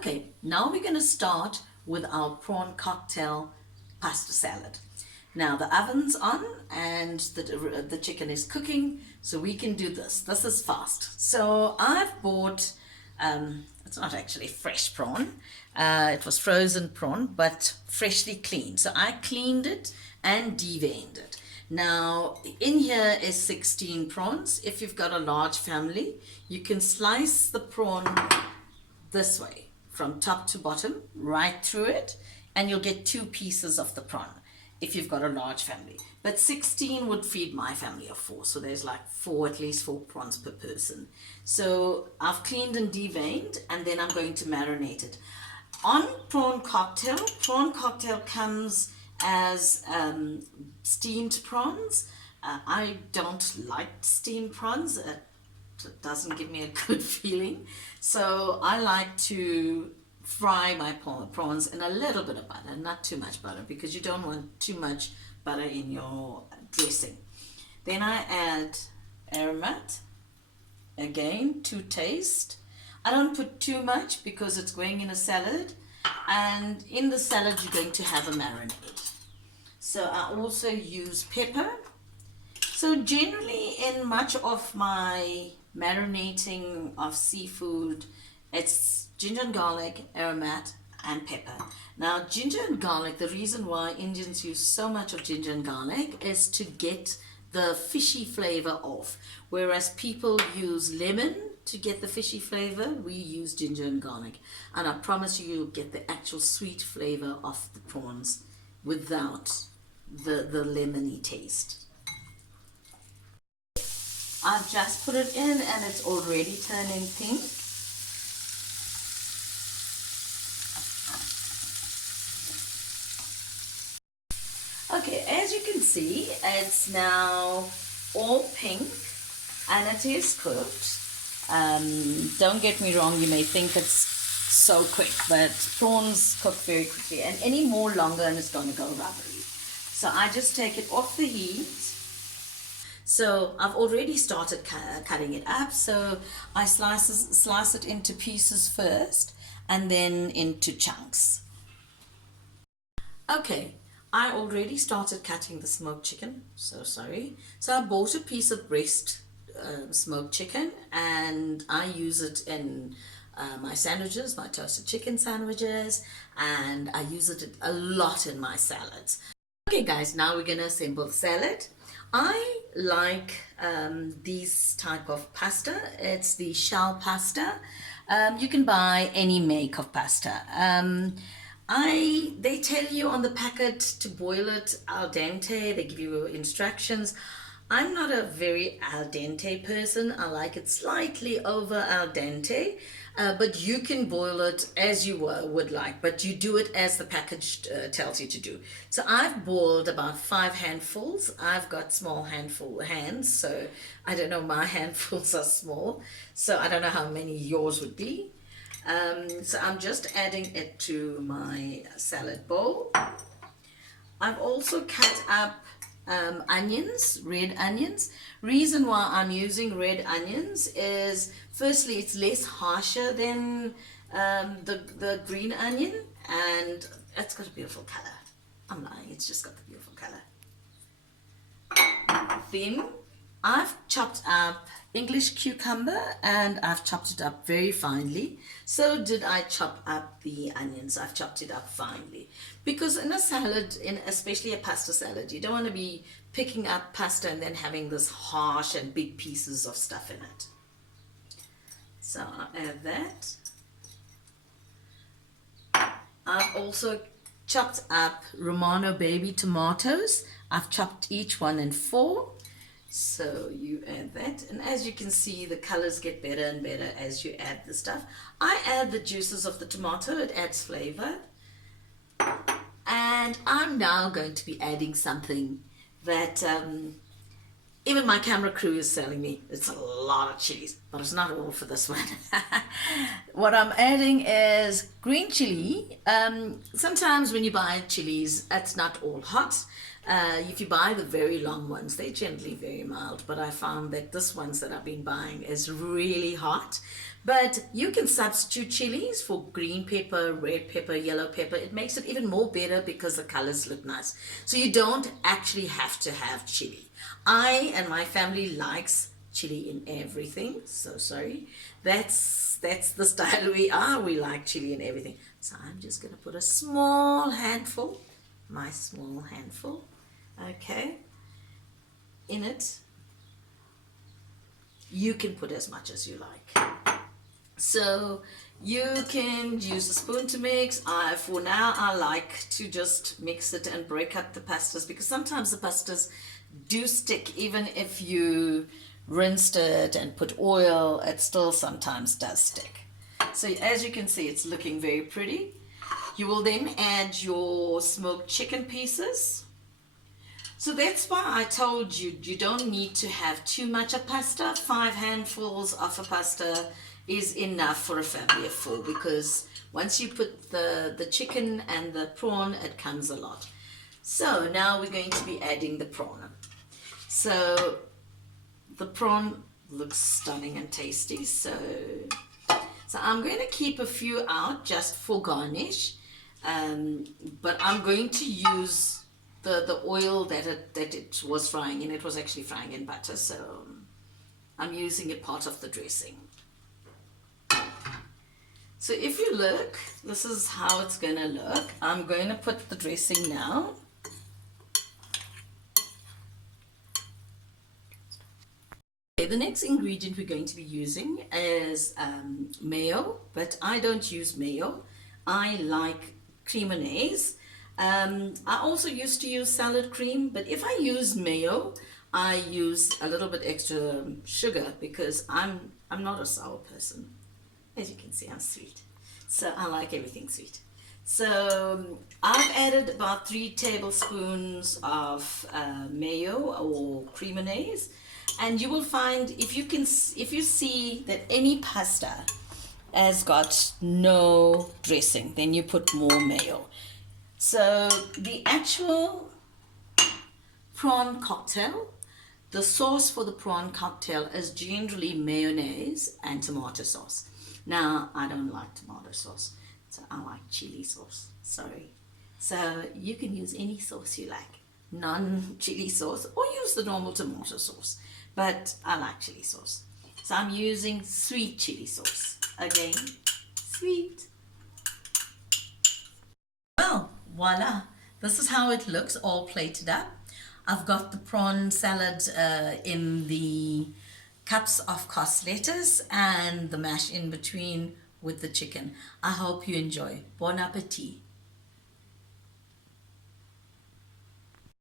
Okay, now we're going to start with our prawn cocktail pasta salad. Now the oven's on and the chicken is cooking, so we can do this. This is fast. So I've bought, it's not actually fresh prawn, it was frozen prawn, but freshly cleaned. So I cleaned it and deveined it. Now in here is 16 prawns. If you've got a large family, you can slice the prawn this way from top to bottom, right through it, and you'll get 2 pieces of the prawn if you've got a large family. But 16 would feed my family of 4, so there's like at least 4 prawns per person. So I've cleaned and deveined, and then I'm going to marinate it. On prawn cocktail comes as steamed prawns. I don't like steamed prawns. It doesn't give me a good feeling. So I like to fry my prawns in a little bit of butter, not too much butter, because you don't want too much butter in your dressing. Then I add aromat, again to taste. I don't put too much because it's going in a salad, and in the salad you're going to have a marinade. So I also use pepper. So generally in much of my marinating of seafood, it's ginger and garlic, aromat, and pepper. Now ginger and garlic, the reason why Indians use so much of ginger and garlic is to get the fishy flavor off. Whereas people use lemon to get the fishy flavor, we use ginger and garlic. And I promise you, you'll get the actual sweet flavor of the prawns without the lemony taste. I've just put it in and it's already turning pink. Okay, as you can see, it's now all pink and it is cooked. Don't get me wrong, you may think it's so quick, but prawns cook very quickly, and any more longer and it's going to go rubbery. So I just take it off the heat. So I've already started cutting it up. So I slice it into pieces first and then into chunks. Okay, I already started cutting the smoked chicken. So sorry. So I bought a piece of breast smoked chicken, and I use it in my sandwiches, my toasted chicken sandwiches, and I use it a lot in my salads. Okay guys, now we're gonna assemble the salad. I like these type of pasta. It's the shell pasta. You can buy any make of pasta. They tell you on the packet to boil it al dente. They give you instructions. I'm not a very al dente person. I like it slightly over al dente, but you can boil it as you would like, but you do it as the package tells you to do. So I've boiled about 5 handfuls. I've got small hands, so I don't know, my handfuls are small, so I don't know how many yours would be. So I'm just adding it to my salad bowl. I've also cut up onions, red onions. Reason why I'm using red onions is, firstly, it's less harsher than the green onion, and it's got a beautiful color. I'm lying, it's just got the beautiful color. Then I've chopped up English cucumber, and I've chopped it up very finely. So did I chop up the onions. I've chopped it up finely, because in a salad, especially a pasta salad, you don't want to be picking up pasta and then having this harsh and big pieces of stuff in it. So I'll add that. I've also chopped up Romano baby tomatoes. I've chopped each one in 4. So you add that, and as you can see, the colors get better and better as you add the stuff. I add the juices of the tomato, it adds flavor. And I'm now going to be adding something that even my camera crew is telling me it's a lot of chilies, but it's not all for this one. What I'm adding is green chili. Sometimes when you buy chilies, it's not all hot. If you buy the very long ones, they're generally very mild, but I found that this ones that I've been buying is really hot. But you can substitute chilies for green pepper, red pepper, yellow pepper. It makes it even more better because the colors look nice. So you don't actually have to have chili. I and my family likes chili in everything. So sorry. That's the style we are. We like chili in everything. So I'm just going to put a small handful, my small handful, okay, in it. You can put as much as you like. So you can use a spoon to mix. For now, I like to just mix it and break up the pastas because sometimes the pastas do stick. Even if you rinsed it and put oil, it still sometimes does stick. So as you can see, it's looking very pretty. You will then add your smoked chicken pieces. So that's why I told you, you don't need to have too much of pasta. 5 handfuls of a pasta is enough for a family of 4 because once you put the chicken and the prawn, it comes a lot. So now we're going to be adding the prawn. So the prawn looks stunning and tasty. So I'm going to keep a few out just for garnish. But I'm going to use the oil that it was frying in. It was actually frying in butter, so I'm using it part of the dressing. So if you look, this is how it's going to look. I'm going to put the dressing now. Okay, the next ingredient we're going to be using is mayo, but I don't use mayo. I like creaminase. I also used to use salad cream, but if I use mayo, I use a little bit extra sugar because I'm not a sour person. As you can see, I'm sweet. So I like everything sweet. So I've added about 3 tablespoons of mayo or creaminase, and you will find if you see that any pasta has got no dressing, then you put more mayo. So the actual prawn cocktail, the sauce for the prawn cocktail is generally mayonnaise and tomato sauce. Now, I don't like tomato sauce, so I like chili sauce, sorry. So you can use any sauce you like, non-chili sauce, or use the normal tomato sauce, but I like chili sauce. So I'm using sweet chili sauce, again, sweet. Well, voila, this is how it looks all plated up. I've got the prawn salad in the cups of cos lettuce and the mash in between with the chicken. I hope you enjoy. Bon appetit.